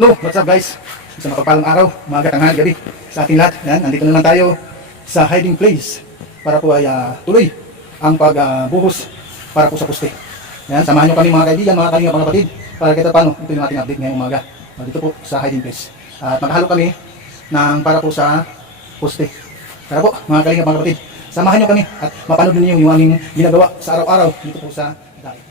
Hello, what's up guys? Isang mapagpalang araw, umaga, tanghali, gabi sa ating lahat. Yan, nandito na lang tayo sa hiding place para po ay tuloy ang pagbuhos para po sa poste. Yan, samahan nyo kami mga kaibigan, mga kalinga, mga kapatid para kita paano ito yung ating update ngayong umaga. Dito po sa hiding place. At maghalo kami ng para po sa poste. Tara po mga kalinga, mga kapatid, samahan nyo kami at mapanood ninyo yung aming ginagawa sa araw-araw dito po sa dahil.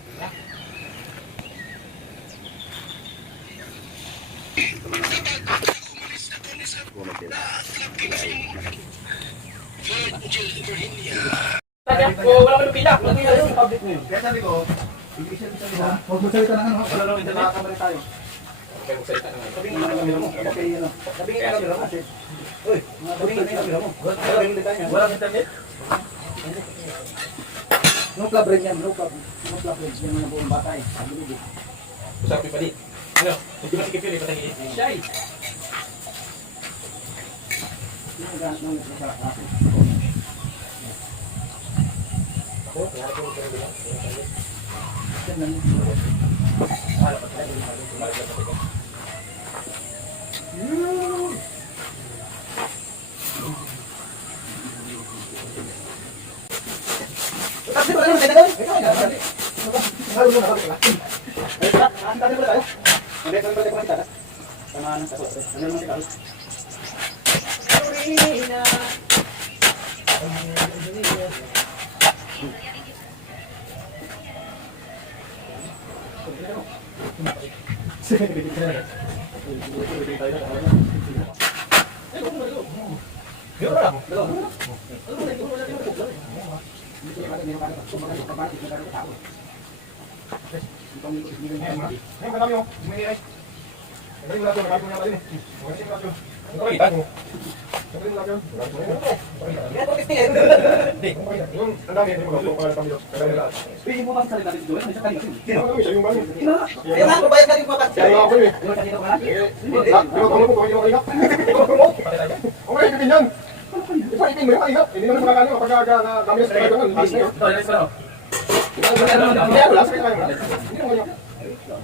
Wala ko pila. Yung public mo yun. Kaya sabi ko, huwag magsalita ng ano. Wala naman nakakamali tayo. Okay, magsalita na nga. Sabihin nga ng kamera mo. Sabihin nga ng kamera mo. Uy, sabihin nga ng kamera mo. Walang internet? No club rin yan, no club. No club rin yan ng buong bata eh. Usapin pa di. Ano? Hindi ba si Kipil eh, patangin. Siyay! Ako, kaya ko yung bilang.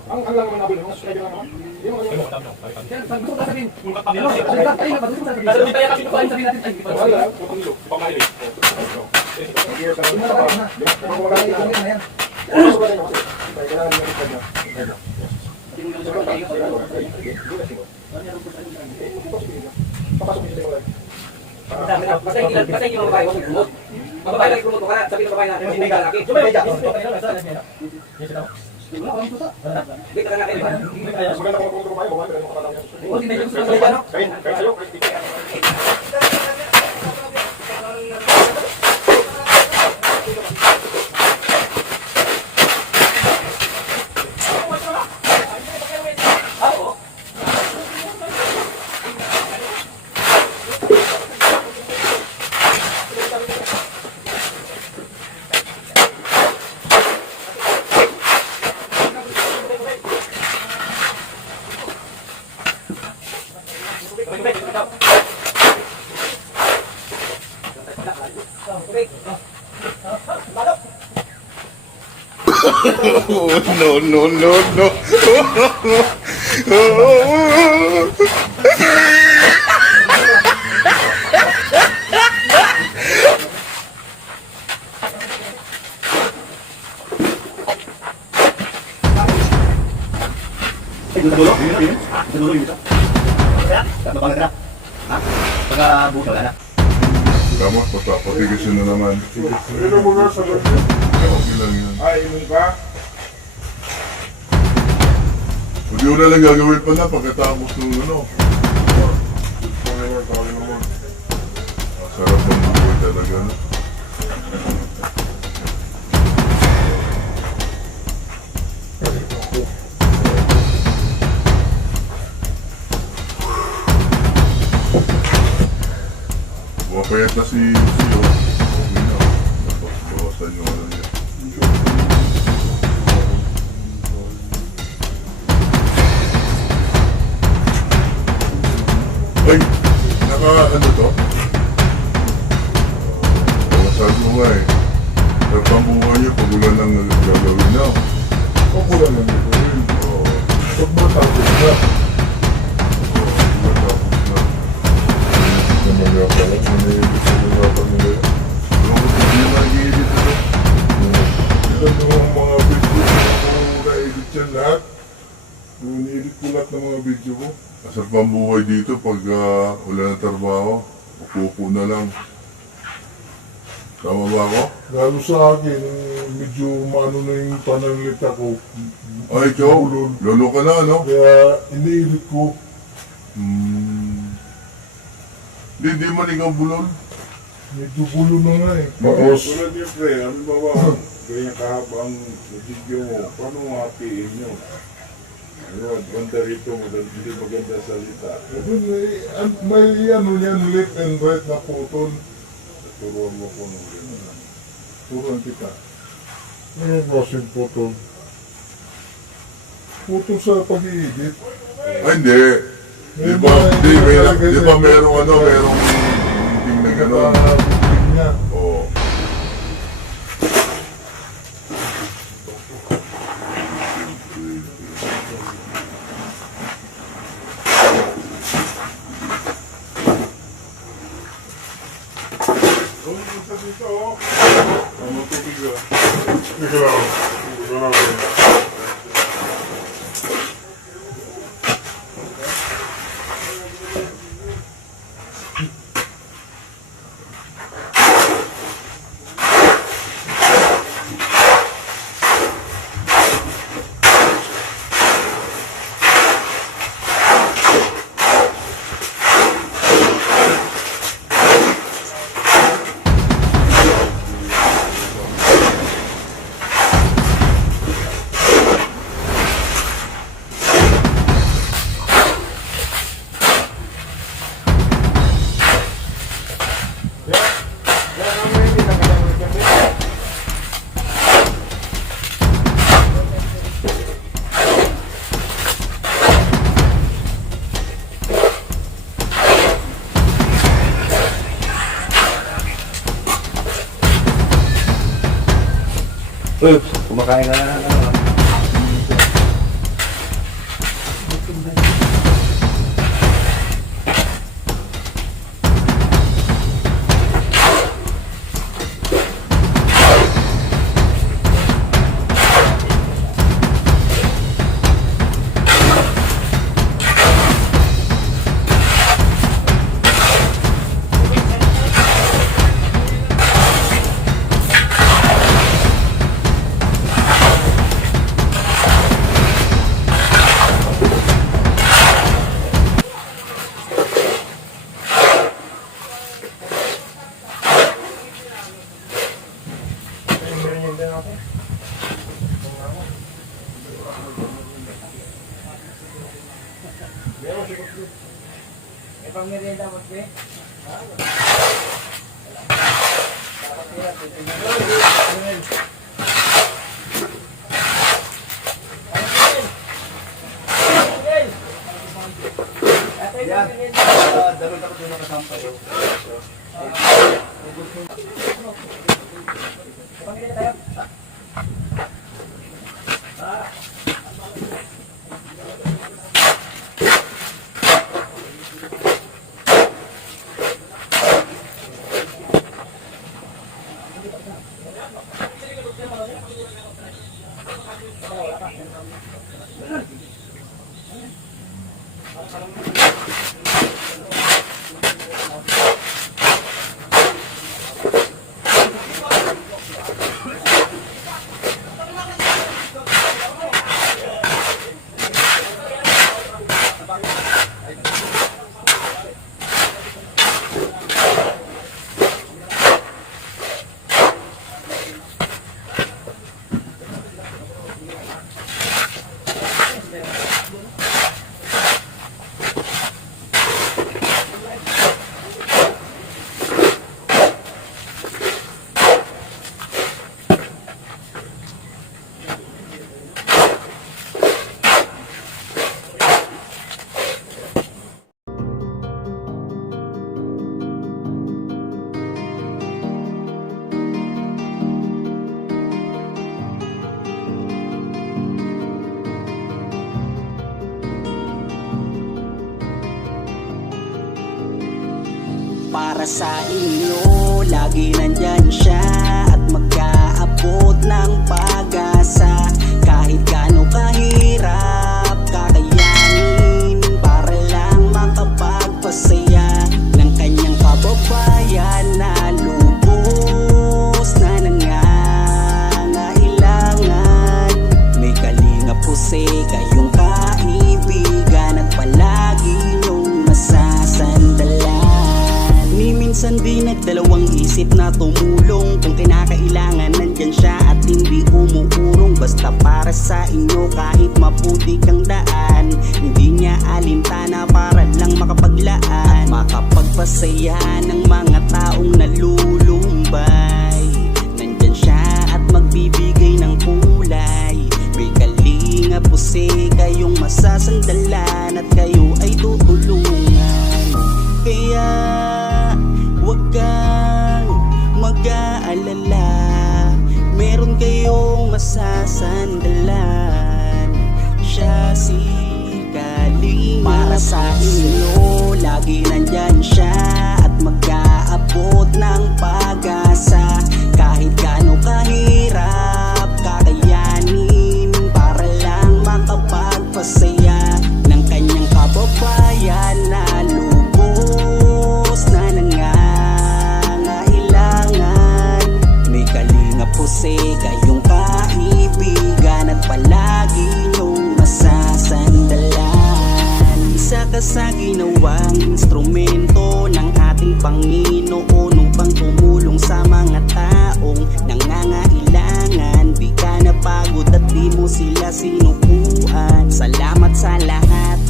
Ang lang naman nabili mo, straight lang naman. Hindi mo Ano? Gusto ko sabihin, Wala, pamaili. No, no, no, no. Tama, patigisin na naman. Ano mo nga sa loob? Okay lang yan. Ay, inom ka? Hindi ko na lang gagawin pa na pagkatapos ng ano. Tawin naman. Sarap ng buhay talaga na. Mapayat na si Sio. Okay na. Bawasan yung ano niya. Ay! Ano to? Bawasan mo nga eh. Nagpambuhay niya pag ulan ang gagawin na. Pag ulan lang ito rin. Oo. Pag matapos na. lahat ng mga video ko. Asar pa ang buhay dito pag wala ng trabaho. Upo na lang. Tama ba ako? Lalo sa akin, medyo maano na yung pananalita ko. Ay, ikaw, lolo ka na, no? Kaya iniilit ko. Di man ikaw bulol. Medyo gulo na nga eh. Maos. Tulad niyo pre, ano ba ba, ganyan kahabang video mo, paano mahatiin nyo? Ano, ganda rito, hindi maganda salita. May ano yan, left and right na putol. Turuan mo ko nung gano'n. Turuan kita. Ano klaseng putol? Putol sa pag-iigit. Ay, hindi. Di ba merong ano, merong meeting na gano'n? Niya. Oo. Ano tubig ah? Teka lang. Teka lang. Oops, kumakain ka na. Dalawin ako doon nakasampay. Para sa inyo, lagi nandyan siya at mag-aabot ng pag-asa. Kahit gaano kahirap, kakayanin sa inyo kahit maputik ang daan. Hindi niya alintana para lang makapaglaan, makapagpasaya ng mga taong nalulumbay. Nandyan siya at magbibigay ng kulay. May kalinga puse kayong masasandalan at kayo ay tutulungan. Kaya huwag kang mag-aalala, meron kayong masasandalan. Siya si Kalinga. Para sa inyo, lagi nandyan siya at mag-aabot ng pag-asa. Kahit gaano kahirap kakayanin para lang makapagpasaya ng kanyang kababayan na lubos na nangangailangan. May kalinga puse kayong kaibigan at palagi niyong masasandalan. Isa ka sa ginawang instrumento ng ating Panginoon upang tumulong sa mga taong nangangailangan. Di ka napagod at di mo sila sinukuan. Salamat sa lahat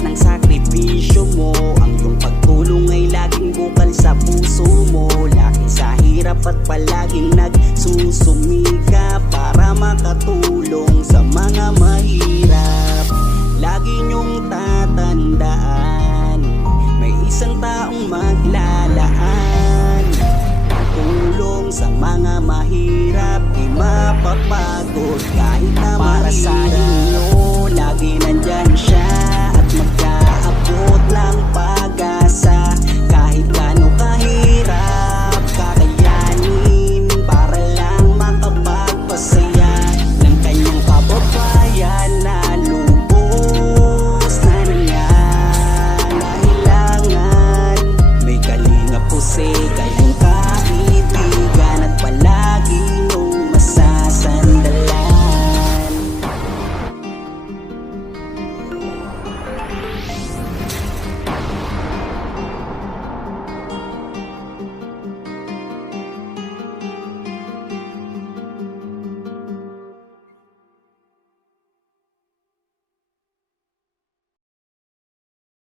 ng sakripisyo mo. Ang iyong pagtulong ay laging bukal sa puso mo. Laki sa hirap at palaging nagsusumika para makatulong sa mga mahirap. Lagi niyong tatandaan, may isang taong maglalaan. Tulong sa mga mahirap, di mapapagod kahit na para sa inyo,